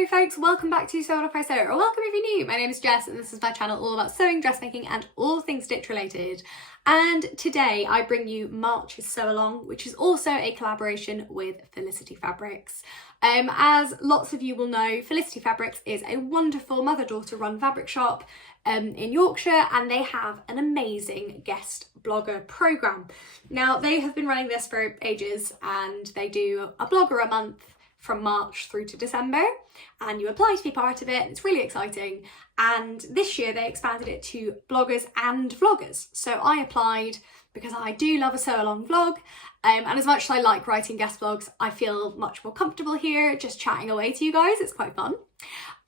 Hello folks, welcome back to Sew Yellow For Endo, or welcome if you're new. My name is Jess and this is my channel all about sewing, dressmaking and all things stitch related. And today I bring you March's Sew Along, which is also a collaboration with Felicity Fabrics. As lots of you will know, Felicity Fabrics is a wonderful mother-daughter run fabric shop in Yorkshire, and they have an amazing guest blogger programme. Now they have been running this for ages and they do a blogger a month from March through to December, and you apply to be part of it. It's really exciting, and this year they expanded it to bloggers and vloggers. So I applied because I do love a sew along vlog, and as much as I like writing guest blogs, I feel much more comfortable here just chatting away to you guys. It's quite fun.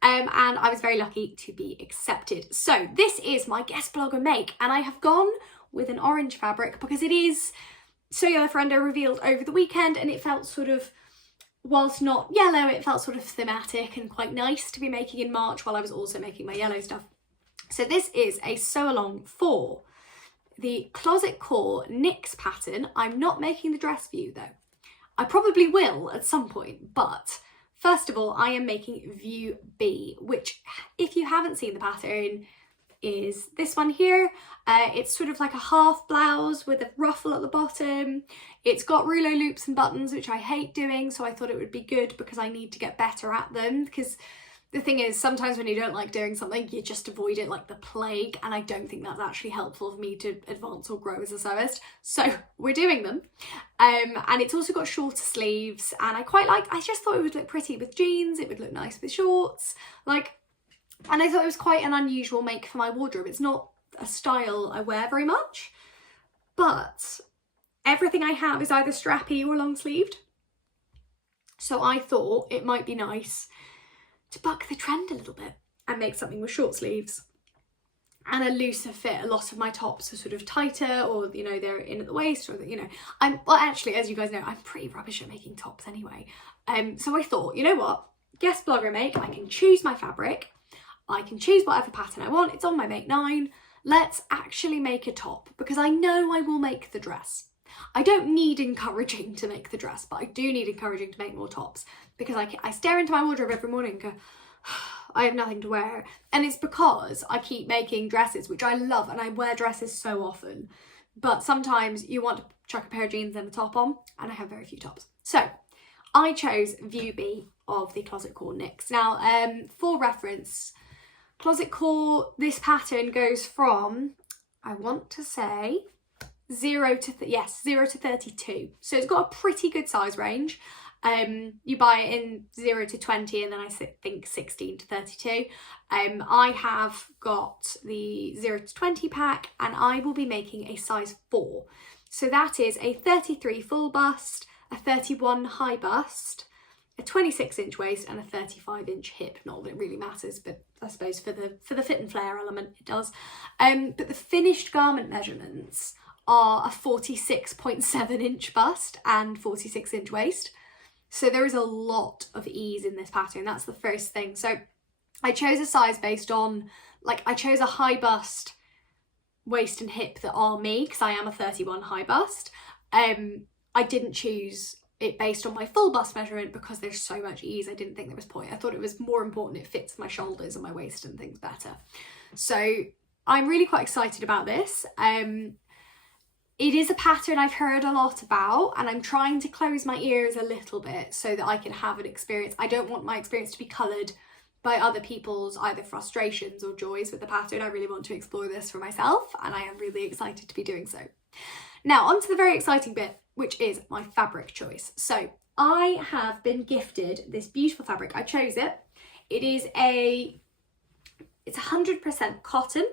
And I was very lucky to be accepted. So this is my guest blogger make, and I have gone with an orange fabric because it is Sew Yellow For Endo revealed over the weekend, and it felt sort of, whilst not yellow, it felt sort of thematic and quite nice to be making in March while I was also making my yellow stuff. So this is a sew along for the Closet Core Knits pattern. I'm not making the dress view though. I probably will at some point, but first of all, I am making view B, which if you haven't seen the pattern, is this one here. It's sort of like a half blouse with a ruffle at the bottom. It's got rouleau loops and buttons, which I hate doing, so I thought it would be good because I need to get better at them, because the thing is, sometimes when you don't like doing something, you just avoid it like the plague, and I don't think that's actually helpful for me to advance or grow as a sewist. So we're doing them. And it's also got shorter sleeves, and I just thought it would look pretty with jeans, it would look nice with shorts, and I thought it was quite an unusual make for my wardrobe. It's not a style I wear very much, but everything I have is either strappy or long sleeved. So I thought it might be nice to buck the trend a little bit and make something with short sleeves and a looser fit. A lot of my tops are sort of tighter, or you know, they're in at the waist, or well, actually, as you guys know, I'm pretty rubbish at making tops anyway. So I thought, you know what, guest blogger make, I can choose my fabric, I can choose whatever pattern I want, it's on my make 9. Let's actually make a top, because I know I will make the dress. I don't need encouraging to make the dress, but I do need encouraging to make more tops, because I stare into my wardrobe every morning and go, I have nothing to wear. And it's because I keep making dresses, which I love, and I wear dresses so often, but sometimes you want to chuck a pair of jeans and a top on, and I have very few tops. So I chose view B of the Closet Core Knits. Now, for reference, Closet Core, this pattern goes from, I want to say, 0 to 32. So it's got a pretty good size range. You buy it in 0 to 20, and then I think 16 to 32. I have got the 0 to 20 pack, and I will be making a size 4. So that is a 33 full bust, a 31 high bust, a 26-inch waist, and a 35-inch hip. Not that it really matters, but I suppose for the fit and flare element it does. But the finished garment measurements are a 46.7-inch bust and 46-inch waist. So there is a lot of ease in this pattern. That's the first thing. So I chose a size based on, I chose a high bust waist and hip that are me, because I am a 31 high bust. I didn't choose it based on my full bust measurement because there's so much ease. I didn't think there was point. I thought it was more important it fits my shoulders and my waist and things better. So I'm really quite excited about this. It is a pattern I've heard a lot about, and I'm trying to close my ears a little bit so that I can have an experience. I don't want my experience to be coloured by other people's either frustrations or joys with the pattern. I really want to explore this for myself, and I am really excited to be doing so. Now, on to the very exciting bit, which is my fabric choice. So I have been gifted this beautiful fabric. I chose it. It's 100% cotton.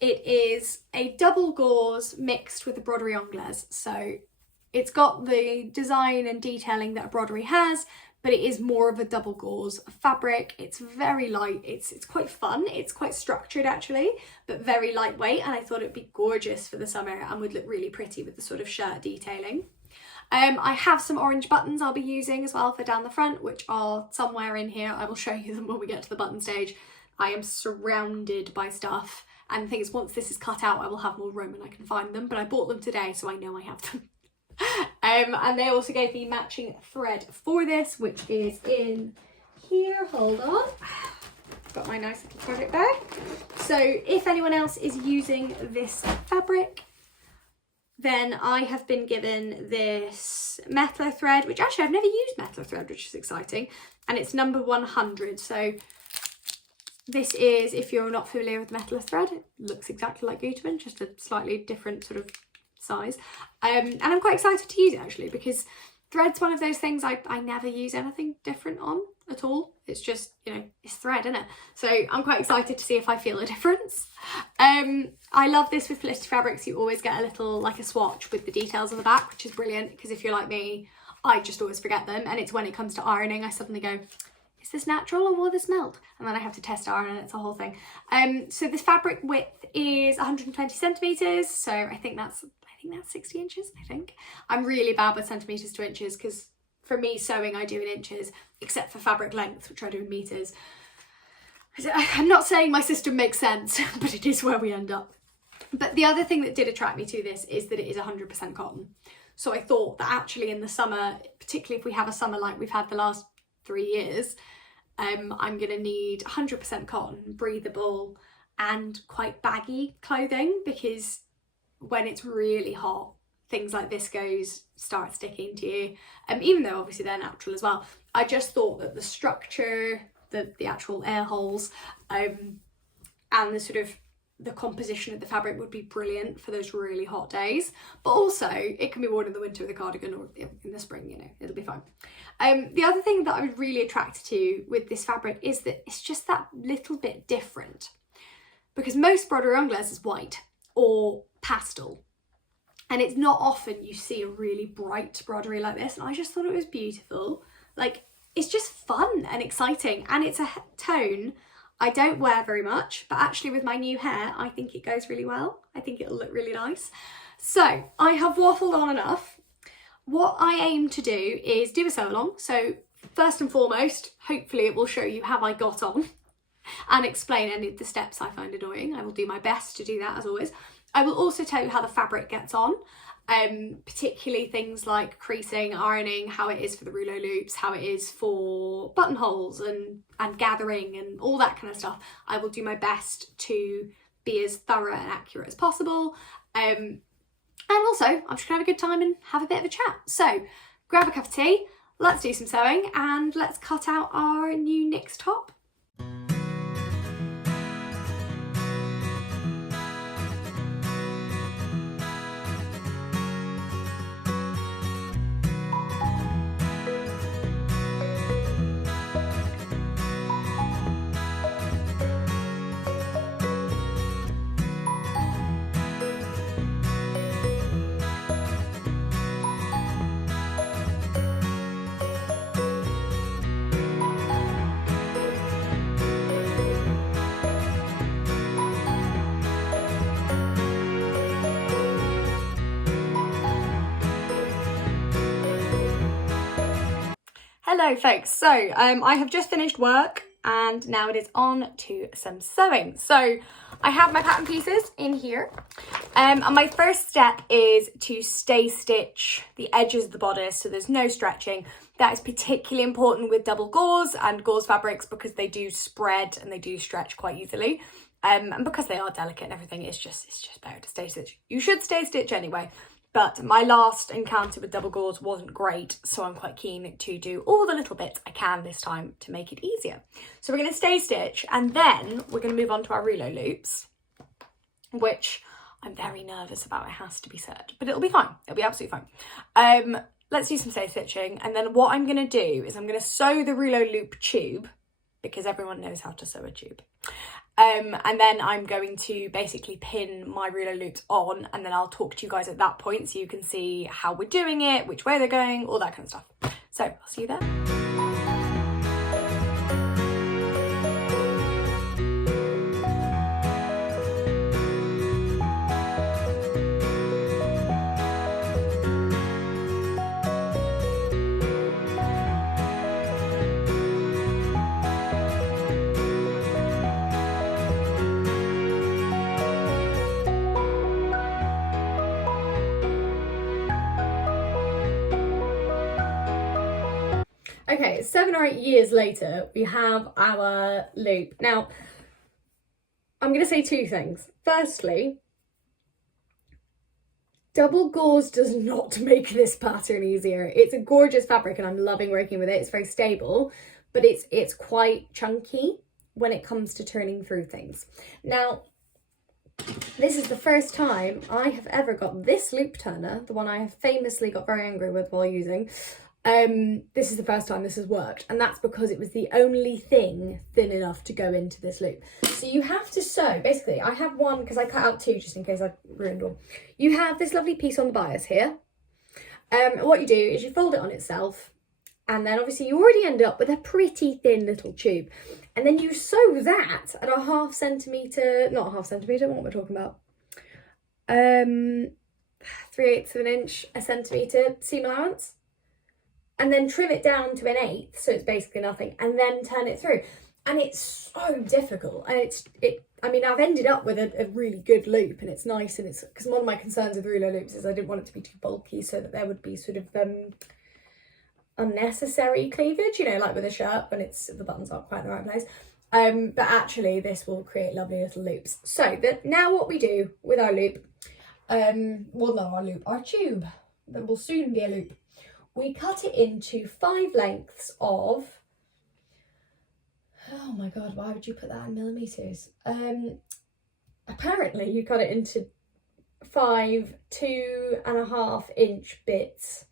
It is a double gauze mixed with a broderie anglaise. So it's got the design and detailing that a broderie has, but it is more of a double gauze fabric. It's very light, it's quite fun, it's quite structured actually, but very lightweight, and I thought it'd be gorgeous for the summer and would look really pretty with the sort of shirt detailing. I have some orange buttons I'll be using as well for down the front, which are somewhere in here. I will show you them when we get to the button stage. I am surrounded by stuff, and the thing is, once this is cut out, I will have more room and I can find them, but I bought them today, so I know I have them. And they also gave me matching thread for this, which is in here, hold on. Got my nice little project bag. So if anyone else is using this fabric, then I have been given this Mettler thread, which actually I've never used Mettler thread, which is exciting. And it's number 100. So this is, if you're not familiar with the Mettler thread, it looks exactly like Gutermann, just a slightly different sort of size. And I'm quite excited to use it actually, because thread's one of those things I never use anything different on at all. It's just, you know, it's thread, isn't it? So I'm quite excited to see if I feel a difference. I love this with Felicity Fabrics. You always get a little, like a swatch with the details on the back, which is brilliant, because if you're like me, I just always forget them. And it's when it comes to ironing, I suddenly go, is this natural or will this melt? And then I have to test iron and it's a whole thing. So this fabric width is 120 centimeters. So I think that's 60 inches, I think. I'm really bad with centimeters to inches, because for me sewing I do in inches, except for fabric length, which I do in meters. I'm not saying my system makes sense, but it is where we end up. But the other thing that did attract me to this is that it is 100% cotton. So I thought that actually in the summer, particularly if we have a summer like we've had the last 3 years, I'm gonna need 100% cotton, breathable and quite baggy clothing, because when it's really hot, things like viscose start sticking to you. Even though obviously they're natural as well. I just thought that the structure, the actual air holes, and the sort of the composition of the fabric would be brilliant for those really hot days. But also it can be worn in the winter with a cardigan, or in the spring, you know, it'll be fine. The other thing that I was really attracted to with this fabric is that it's just that little bit different, because most broderie anglaise is white or pastel, and it's not often you see a really bright broderie like this, and I just thought it was beautiful. Like, it's just fun and exciting, and it's a tone I don't wear very much, but actually with my new hair I think it goes really well. I think it'll look really nice. So I have waffled on enough. What I aim to do is do a sew along. So first and foremost, hopefully it will show you how I got on and explain any of the steps I find annoying. I will do my best to do that, as always. I will also tell you how the fabric gets on, particularly things like creasing, ironing, how it is for the rouleau loops, how it is for buttonholes and gathering and all that kind of stuff. I will do my best to be as thorough and accurate as possible. And also, I'm just gonna have a good time and have a bit of a chat. So grab a cup of tea, let's do some sewing, and let's cut out our new NYX top. Hello folks, so I have just finished work and now it is on to some sewing. So I have my pattern pieces in here, and my first step is to stay stitch the edges of the bodice so there's no stretching. That is particularly important with double gauze and gauze fabrics, because they do spread and they do stretch quite easily, and because they are delicate and everything, it's just better to stay stitch. You should stay stitch anyway. But my last encounter with double gauze wasn't great, so I'm quite keen to do all the little bits I can this time to make it easier. So we're going to stay stitch, and then we're going to move on to our rouleau loops, which I'm very nervous about, it has to be said, but it'll be fine. It'll be absolutely fine. Let's do some stay stitching, and then what I'm going to do is I'm going to sew the rouleau loop tube, because everyone knows how to sew a tube. And then I'm going to basically pin my rouleau loops on, and then I'll talk to you guys at that point so you can see how we're doing it, which way they're going, all that kind of stuff. So I'll see you there. Okay, 7 or 8 years later, we have our loop. Now, I'm going to say two things. Firstly, double gauze does not make this pattern easier. It's a gorgeous fabric and I'm loving working with it. It's very stable, but it's quite chunky when it comes to turning through things. Now, this is the first time I have ever got this loop turner, the one I have famously got very angry with while using. This is the first time this has worked, and that's because it was the only thing thin enough to go into this loop. So you have to sew, basically, I have one because I cut out two just in case I ruined one. You have this lovely piece on the bias here. What you do is you fold it on itself, and then obviously you already end up with a pretty thin little tube. And then you sew that at a half centimetre, not a half centimetre, what am I talking about? 3/8 of an inch, a centimetre seam allowance. And then trim it down to 1/8, so it's basically nothing, and then turn it through. And it's so difficult. And I mean, I've ended up with a really good loop, and it's nice, and it's, because one of my concerns with rouleau loops is I didn't want it to be too bulky so that there would be sort of unnecessary cleavage, you know, like with a shirt when the buttons aren't quite in the right place. But actually this will create lovely little loops. So now what we do with our loop, well, not our loop, our tube, that will soon be a loop. We cut it into 5 lengths of, oh my God, why would you put that in millimetres? Apparently you cut it into 5 2.5 inch bits,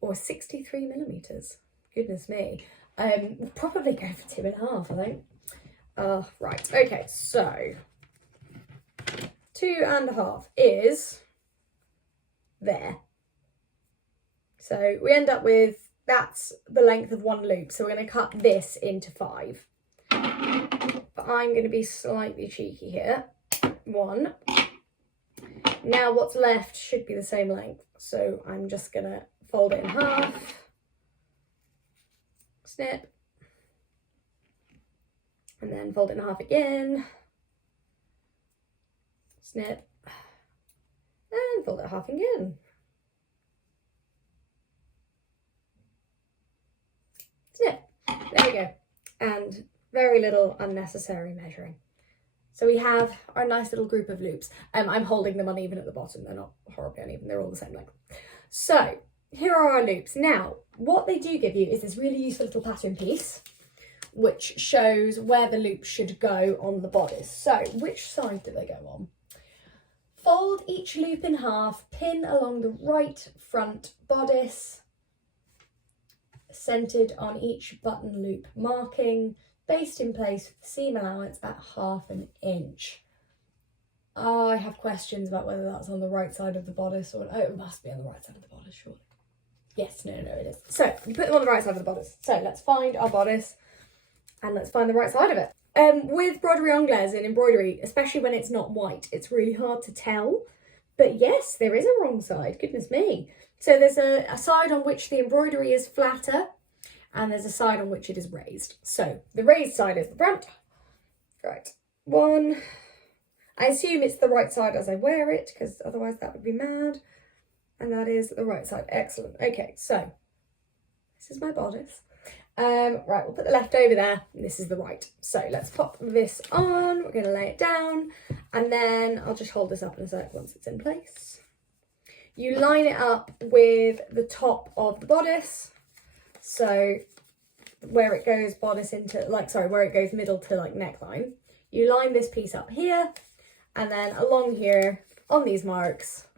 or 63 millimetres. Goodness me. We'll probably go for 2.5, I think. Right, okay, so 2.5 is there. So we end up with, that's the length of one loop. So we're going to cut this into 5. But I'm going to be slightly cheeky here. 1. Now what's left should be the same length. So I'm just going to fold it in half. Snip. And then fold it in half again. Snip. And fold it in half again. Snip. There we go. And very little unnecessary measuring. So we have our nice little group of loops. I'm holding them uneven at the bottom. They're not horribly uneven. They're all the same length. So here are our loops. Now, what they do give you is this really useful little pattern piece, which shows where the loop should go on the bodice. So which side do they go on? Fold each loop in half, pin along the right front bodice, centered on each button loop marking, based in place with the seam allowance at 1/2 inch. Oh, I have questions about whether that's on the right side of the bodice or, oh, it must be on the right side of the bodice, surely. Yes, no, it is. So you put them on the right side of the bodice. So let's find our bodice and let's find the right side of it. With broderie anglaise and embroidery, especially when it's not white, it's really hard to tell. But yes, there is a wrong side, goodness me. So there's a side on which the embroidery is flatter and there's a side on which it is raised. So the raised side is the front. Right, 1. I assume it's the right side as I wear it, because otherwise that would be mad. And that is the right side. Excellent. Okay, so this is my bodice. Right, we'll put the left over there, and this is the right. So let's pop this on. We're going to lay it down, and then I'll just hold this up in a sec once it's in place. You line it up with the top of the bodice. So where it goes bodice into, where it goes middle to like neckline. You line this piece up here, and then along here on these marks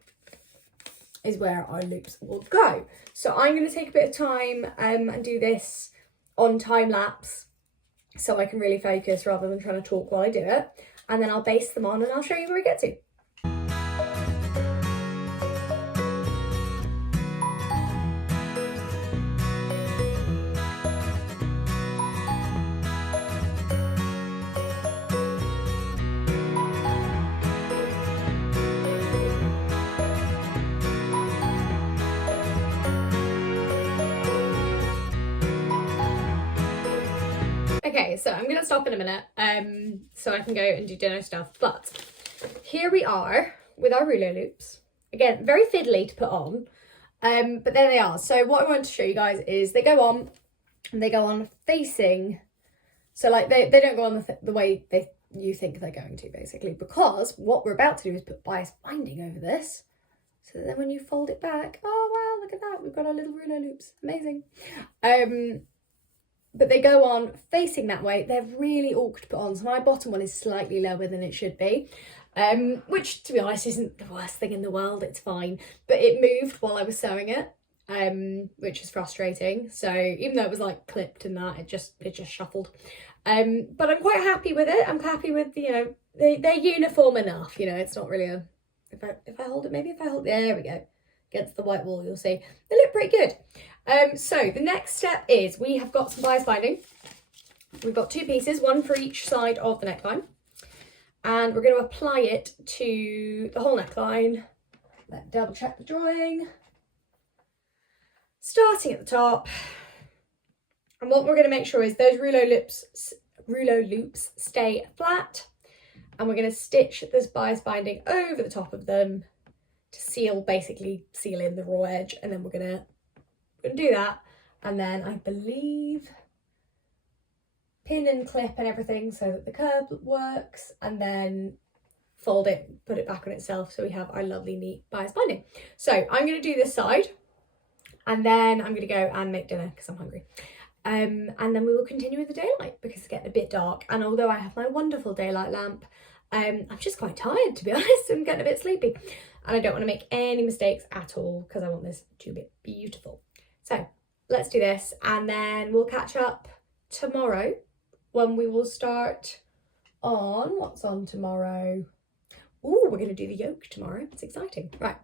is where our loops will go. So I'm going to take a bit of time and do this on time lapse so I can really focus rather than trying to talk while I do it. And then I'll base them on and I'll show you where we get to. Okay, so I'm going to stop in a minute so I can go and do dinner stuff. But here we are with our rouleau loops. Again, very fiddly to put on, but there they are. So what I want to show you guys is they go on and they go on facing, so like they don't go on the way you think they're going to, basically, because what we're about to do is put bias binding over this, so that then when you fold it back, oh wow, look at that, we've got our little rouleau loops, amazing. But they go on facing that way. They're really awkward to put on, so my bottom one is slightly lower than it should be, which to be honest isn't the worst thing in the world, it's fine, but it moved while I was sewing it, which is frustrating. So even though it was like clipped and that, it just shuffled. But I'm quite happy with it. I'm happy with, you know, they're uniform enough, you know, it's not really a, if I hold it, maybe if I hold, there we go, against the white wall, you'll see they look pretty good. So the next step is we have got some bias binding. We've got 2 pieces, one for each side of the neckline, and we're going to apply it to the whole neckline. Let's double check the drawing. Starting at the top, and what we're going to make sure is those rouleau loops stay flat, and we're going to stitch this bias binding over the top of them to basically seal in the raw edge, and then we're going to do that, and then I believe pin and clip and everything so that the curve works, and then fold it, put it back on itself, so we have our lovely neat bias binding. So I'm going to do this side, and then I'm going to go and make dinner because I'm hungry. And then we will continue with the daylight because it's getting a bit dark, and although I have my wonderful daylight lamp, I'm just quite tired, to be honest. I'm getting a bit sleepy, and I don't want to make any mistakes at all because I want this to be beautiful. So let's do this, and then we'll catch up tomorrow when we will start on, what's on tomorrow? Ooh, we're going to do the yoke tomorrow. It's exciting. Right.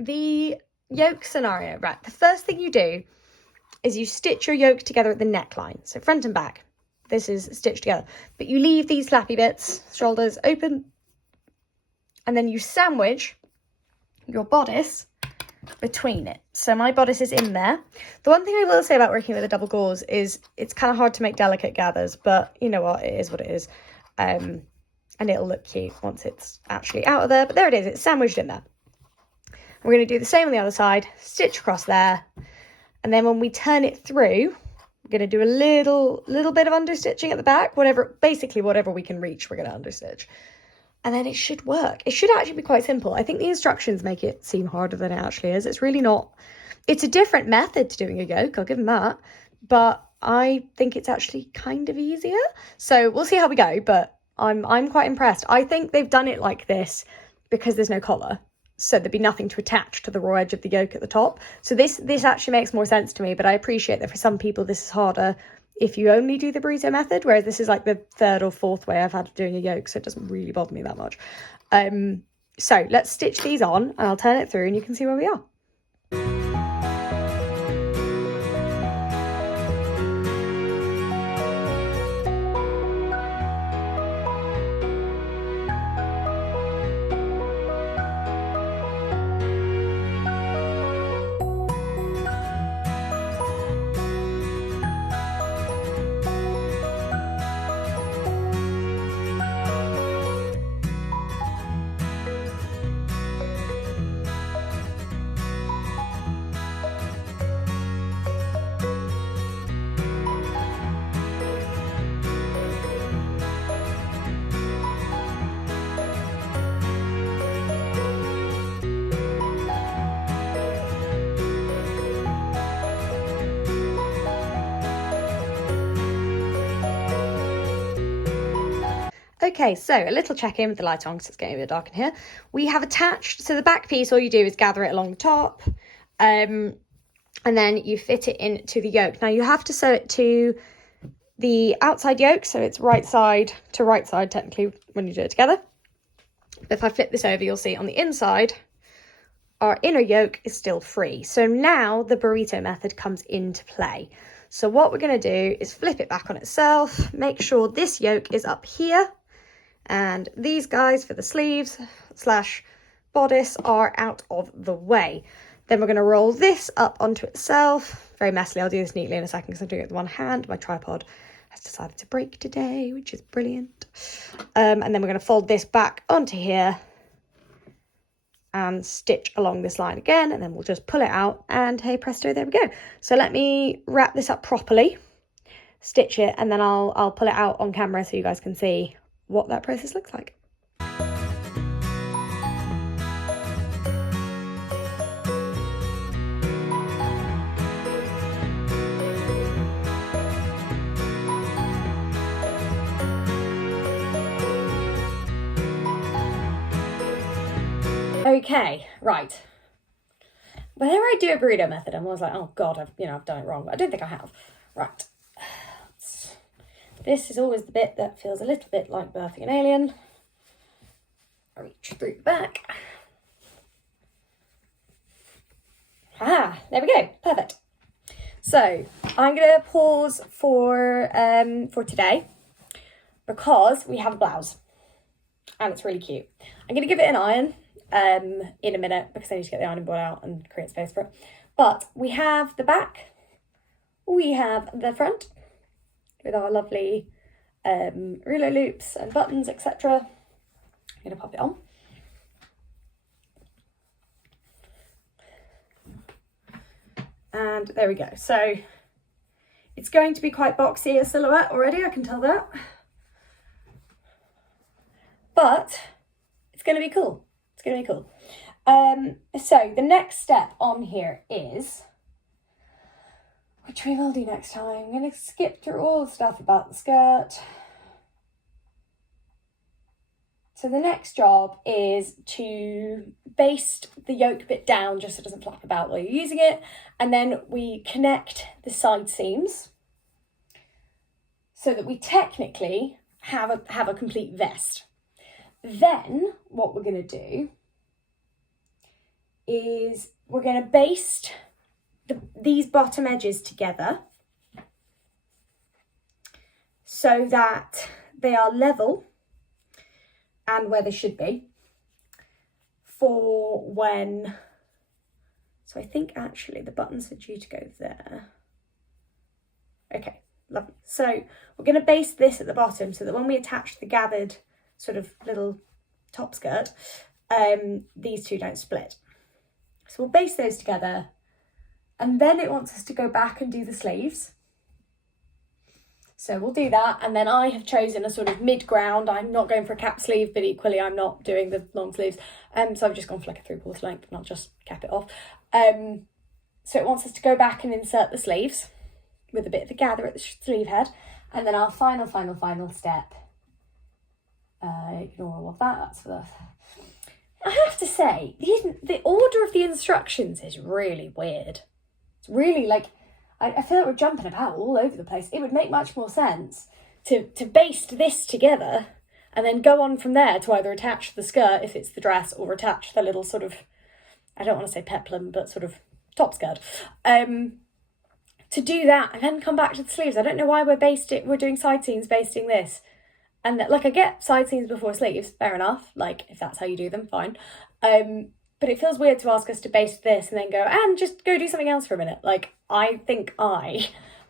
The yoke scenario, right, the first thing you do is you stitch your yoke together at the neckline, so front and back. This is stitched together, but you leave these flappy bits, shoulders open, and then you sandwich your bodice between it. So my bodice is in there. The one thing I will say about working with a double gauze is it's kind of hard to make delicate gathers, but you know what, it is what it is. And it'll look cute once it's actually out of there, but there it is, it's sandwiched in there. We're going to do the same on the other side, stitch across there, and then when we turn it through, we're going to do a little bit of understitching at the back, basically whatever we can reach, we're going to understitch. And then it should work. It should actually be quite simple. I think the instructions make it seem harder than it actually is. It's really not. It's a different method to doing a yoke, I'll give them that, but I think it's actually kind of easier. So we'll see how we go, but I'm quite impressed. I think they've done it like this because there's no collar. So there'd be nothing to attach to the raw edge of the yoke at the top. So this actually makes more sense to me, but I appreciate that for some people this is harder if you only do the burrito method, whereas this is like the 3rd or 4th way I've had of doing a yoke, so it doesn't really bother me that much. So let's stitch these on, and I'll turn it through and you can see where we are. Okay, so a little check-in with the light on because it's getting a bit dark in here. We have attached, so the back piece, all you do is gather it along the top, and then you fit it into the yoke. Now you have to sew it to the outside yoke, so it's right side to right side technically when you do it together. But if I flip this over, you'll see on the inside, our inner yoke is still free. So now the burrito method comes into play. So what we're going to do is flip it back on itself, make sure this yoke is up here, and these guys for the sleeves / bodice are out of the way. Then we're going to roll this up onto itself. Very messily. I'll do this neatly in a second because I'm doing it with one hand. My tripod has decided to break today, which is brilliant. And then we're going to fold this back onto here and stitch along this line again, and then we'll just pull it out, and hey presto, there we go. So let me wrap this up properly, stitch it, and then I'll pull it out on camera so you guys can see what that process looks like. Okay, right. Whenever I do a burrito method, I'm always like, oh God, I've done it wrong. But I don't think I have. Right. This is always the bit that feels a little bit like birthing an alien. I reach through the back. Ah, there we go. Perfect. So I'm going to pause for today because we have a blouse and it's really cute. I'm going to give it an iron in a minute because I need to get the ironing board out and create space for it. But we have the back, we have the front with our lovely rouleau loops and buttons, etc. I'm going to pop it on. And there we go. So it's going to be quite boxy a silhouette already, I can tell that. But it's going to be cool. It's going to be cool. So the next step on here is, which we will do next time, I'm going to skip through all the stuff about the skirt. So the next job is to baste the yoke bit down just so it doesn't flap about while you're using it. And then we connect the side seams so that we technically have a complete vest. Then what we're going to do is we're going to baste these bottom edges together so that they are level and where they should be for when, so I think actually the buttons are due to go there. Okay, lovely. So we're going to baste this at the bottom so that when we attach the gathered sort of little top skirt, these two don't split. So we'll baste those together, and then it wants us to go back and do the sleeves. So we'll do that, and then I have chosen a sort of mid-ground. I'm not going for a cap sleeve, but equally I'm not doing the long sleeves. So I've just gone for like a 3/4 length, and I'll just cap it off. So it wants us to go back and insert the sleeves with a bit of a gather at the sleeve head, and then our final step. Ignore all of that. That's for the. I have to say, the order of the instructions is really weird. It's really like, I feel like we're jumping about all over the place. It would make much more sense to baste this together and then go on from there to either attach the skirt if it's the dress or attach the little sort of, I don't want to say peplum, but sort of top skirt. To do that and then come back to the sleeves. I don't know why we're doing side seams basting this. And like, I get side seams before sleeves, fair enough. Like, if that's how you do them, fine. But it feels weird to ask us to baste this and then go, and just go do something else for a minute. Like, I think I'm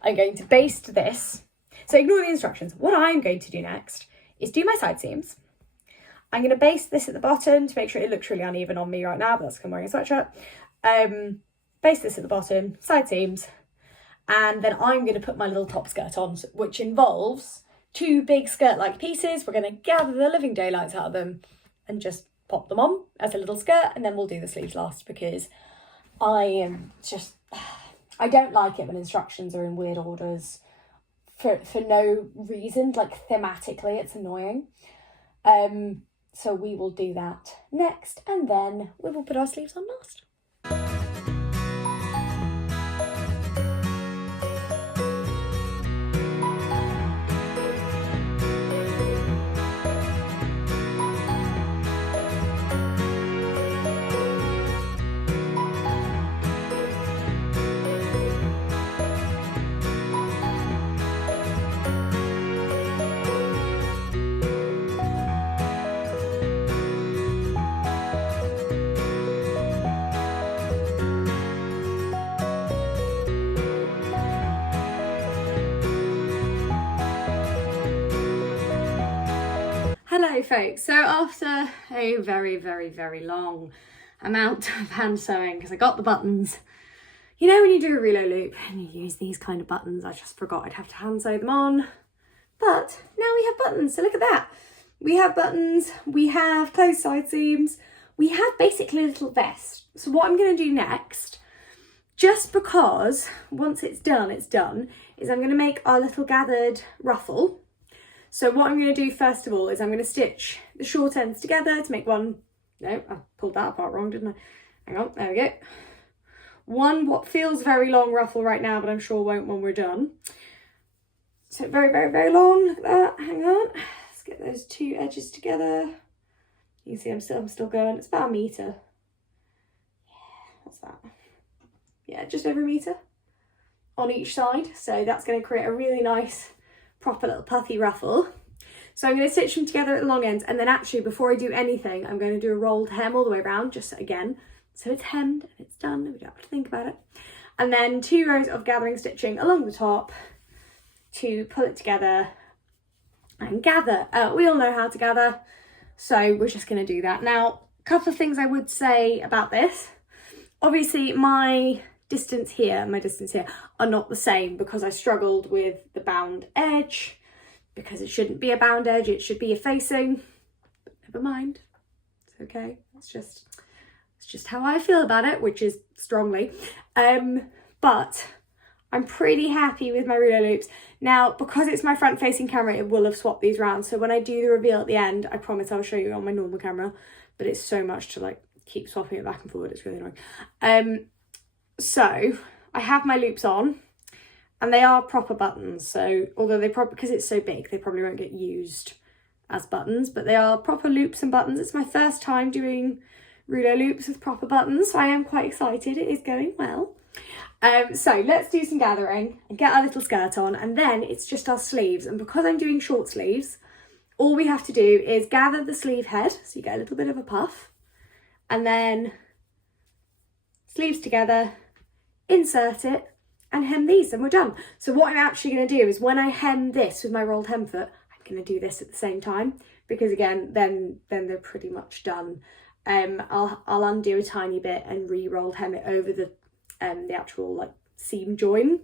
going to baste this. So ignore the instructions. What I'm going to do next is do my side seams. I'm going to baste this at the bottom to make sure it looks really uneven on me right now, but that's because I'm wearing a sweatshirt. Baste this at the bottom, side seams. And then I'm going to put my little top skirt on, which involves 2 big skirt-like pieces. We're going to gather the living daylights out of them and just pop them on as a little skirt, and then we'll do the sleeves last because I don't like it when instructions are in weird orders for no reason. Like, thematically, it's annoying. So we will do that next, and then we will put our sleeves on last. Hello folks, so after a very long amount of hand sewing, because I got the buttons, you know when you do a rouleau loop and you use these kind of buttons, I just forgot I'd have to hand sew them on, but now we have buttons, so look at that. We have buttons, we have closed side seams, we have basically a little vest. So what I'm going to do next, just because once it's done, is I'm going to make our little gathered ruffle. So what I'm going to do first of all is I'm going to stitch the short ends together to make one, no, I pulled that apart wrong, didn't I? Hang on, there we go. One what feels very long ruffle right now, but I'm sure won't when we're done. So very long, look at that, hang on. Let's get those two edges together. You can see I'm still going, it's about a metre. Yeah, what's that? Yeah, just over a metre on each side. So that's going to create a really nice proper little puffy ruffle. So I'm going to stitch them together at the long ends, and then actually before I do anything I'm going to do a rolled hem all the way around, just again so it's hemmed and it's done and we don't have to think about it, and then 2 rows of gathering stitching along the top to pull it together and gather. We all know how to gather, so we're just going to do that. Now, a couple of things I would say about this. Obviously my distance here and my distance here are not the same because I struggled with the bound edge, because it shouldn't be a bound edge, it should be a facing, but never mind, it's okay, it's just how I feel about it, which is strongly. But I'm pretty happy with my rouleau loops. Now, because it's my front facing camera, it will have swapped these around, so when I do the reveal at the end, I promise I'll show you on my normal camera, but it's so much to like keep swapping it back and forward, it's really annoying. So I have my loops on, and they are proper buttons, so although they probably, because it's so big, they probably won't get used as buttons, but they are proper loops and buttons. It's my first time doing rouleau loops with proper buttons, so I am quite excited. It is going well. So let's do some gathering and get our little skirt on, and then it's just our sleeves. And because I'm doing short sleeves, all we have to do is gather the sleeve head, so you get a little bit of a puff, and then sleeves together, insert it, and hem these, and we're done. So what I'm actually going to do is when I hem this with my rolled hem foot, I'm going to do this at the same time, because again, then they're pretty much done. I'll undo a tiny bit and re-rolled hem it over the actual like seam join,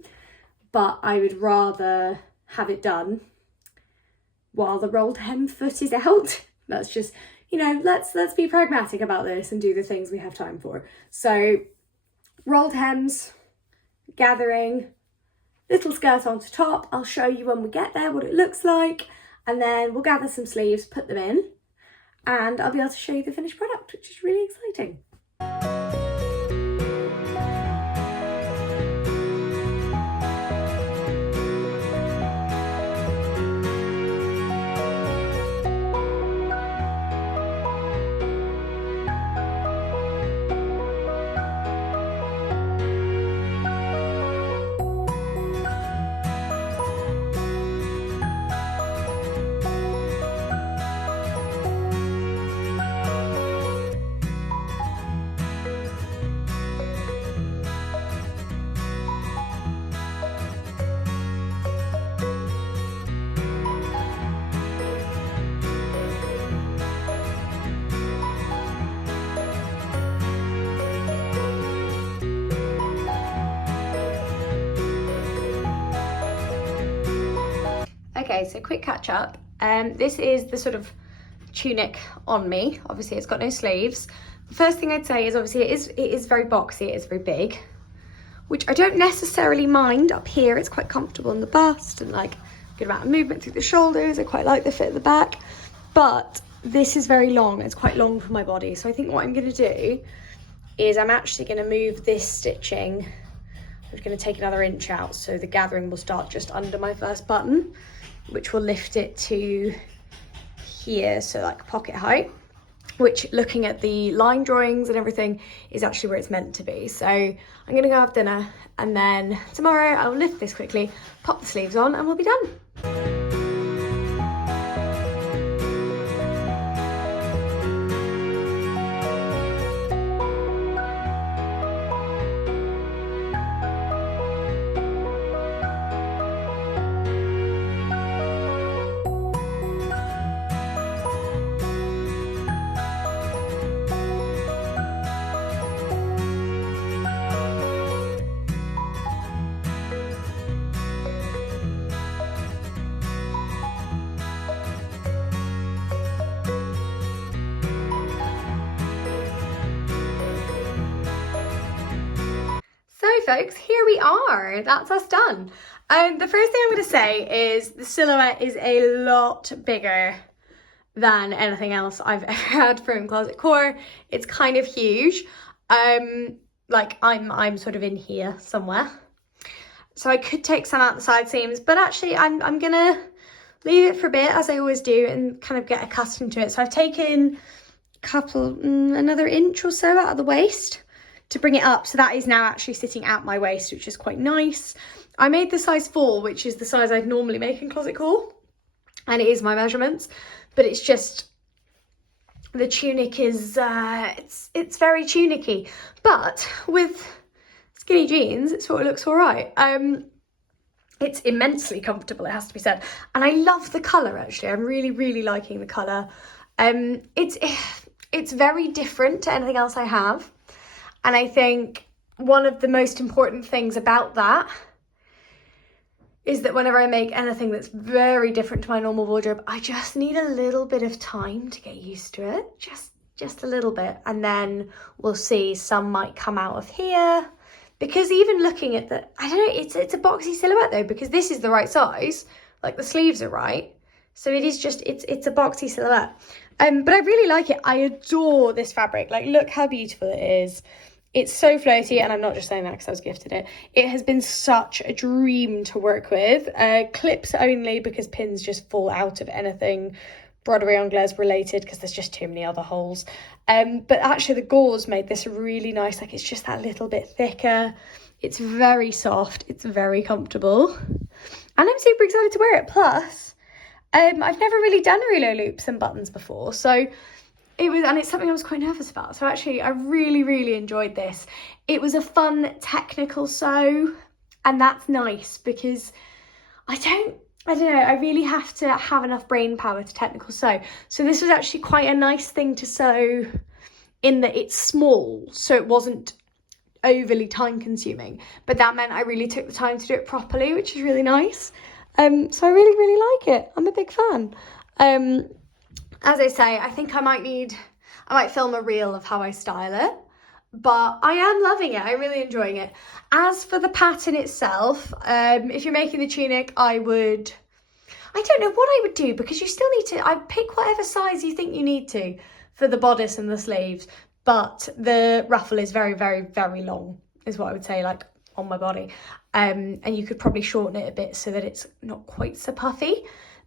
but I would rather have it done while the rolled hem foot is out. That's just, you know, let's be pragmatic about this and do the things we have time for. So rolled hems, gathering, little skirt onto top. I'll show you when we get there what it looks like, and then we'll gather some sleeves, put them in, and I'll be able to show you the finished product, which is really exciting. Okay, so quick catch up. This is the sort of tunic on me. Obviously it's got no sleeves. The first thing I'd say is obviously it is very boxy, it is very big, which I don't necessarily mind up here. It's quite comfortable in the bust and like good amount of movement through the shoulders. I quite like the fit at the back. but this is very long. It's quite long for my body. So I think what I'm going to do is I'm actually going to move this stitching. I'm just going to take another inch out, so the gathering will start just under my first button, which will lift it to here, so like pocket height, which, looking at the line drawings and everything, is actually where it's meant to be. So I'm going to go have dinner, and then tomorrow I'll lift this quickly, pop the sleeves on, and we'll be done. So folks, here we are, that's us done. The first thing I'm going to say is the silhouette is a lot bigger than anything else I've ever had from Closet Core. It's kind of huge. Like I'm sort of in here somewhere. So I could take some out the side seams, but actually I'm gonna leave it for a bit, as I always do, and kind of get accustomed to it. So I've taken another inch or so out of the waist to bring it up, so that is now actually sitting at my waist, which is quite nice. I made the size 4, which is the size I'd normally make in Closet Core, and it is my measurements, but it's just the tunic is it's very tunicky, but with skinny jeans it sort of looks all right. It's immensely comfortable, it has to be said, and I love the colour. Actually, I'm really liking the colour. It's very different to anything else I have. And I think one of the most important things about that is that whenever I make anything that's very different to my normal wardrobe, I just need a little bit of time to get used to it, just a little bit. And then we'll see, some might come out of here, because even looking at the, I don't know, it's a boxy silhouette though, because this is the right size, like the sleeves are right. So it is just, it's a boxy silhouette. But I really like it. I adore this fabric. Like, look how beautiful it is. It's so floaty, and I'm not just saying that because I was gifted it. It has been such a dream to work with. Clips only, because pins just fall out of anything broderie anglaise related, because there's just too many other holes. But actually the gauze made this really nice. Like, it's just that little bit thicker. It's very soft. It's very comfortable. And I'm super excited to wear it. Plus, I've never really done rouleau loops and buttons before. So it's something I was quite nervous about. So actually, I really enjoyed this. It was a fun technical sew, and that's nice, because I don't know, I really have to have enough brain power to technical sew. So this was actually quite a nice thing to sew, in that it's small, so it wasn't overly time consuming, but that meant I really took the time to do it properly, which is really nice. So I really like it. I'm a big fan. As I say, I think I might film a reel of how I style it, but I am loving it. I'm really enjoying it. As for the pattern itself, if you're making the tunic, I don't know what I would do, because you still need to, I pick whatever size you think you need to for the bodice and the sleeves, but the ruffle is very long, is what I would say, like on my body. And you could probably shorten it a bit so that it's not quite so puffy.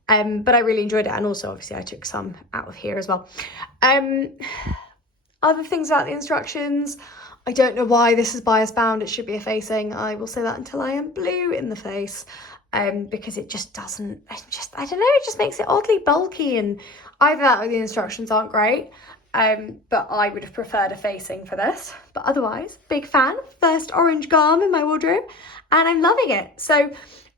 But I really enjoyed it, and also obviously I took some out of here as well. Other things about the instructions, I don't know why this is bias bound. It should be a facing. I will say that until I am blue in the face, because it just doesn't, I don't know, it just makes it oddly bulky, and either that or the instructions aren't great. But I would have preferred a facing for this. But otherwise, big fan. First orange garm in my wardrobe, and I'm loving it. So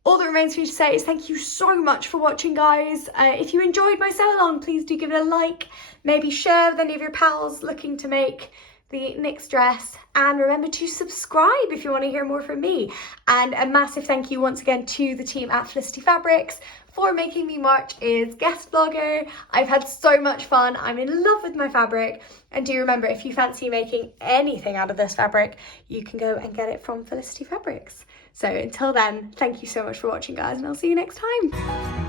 all that remains for me to say is thank you so much for watching, guys. If you enjoyed my sew along, please do give it a like. Maybe share with any of your pals looking to make the next dress. And remember to subscribe if you want to hear more from me. And a massive thank you once again to the team at Felicity Fabrics for making me March's guest blogger. I've had so much fun. I'm in love with my fabric. And do remember, if you fancy making anything out of this fabric, you can go and get it from Felicity Fabrics. So until then, thank you so much for watching, guys, and I'll see you next time.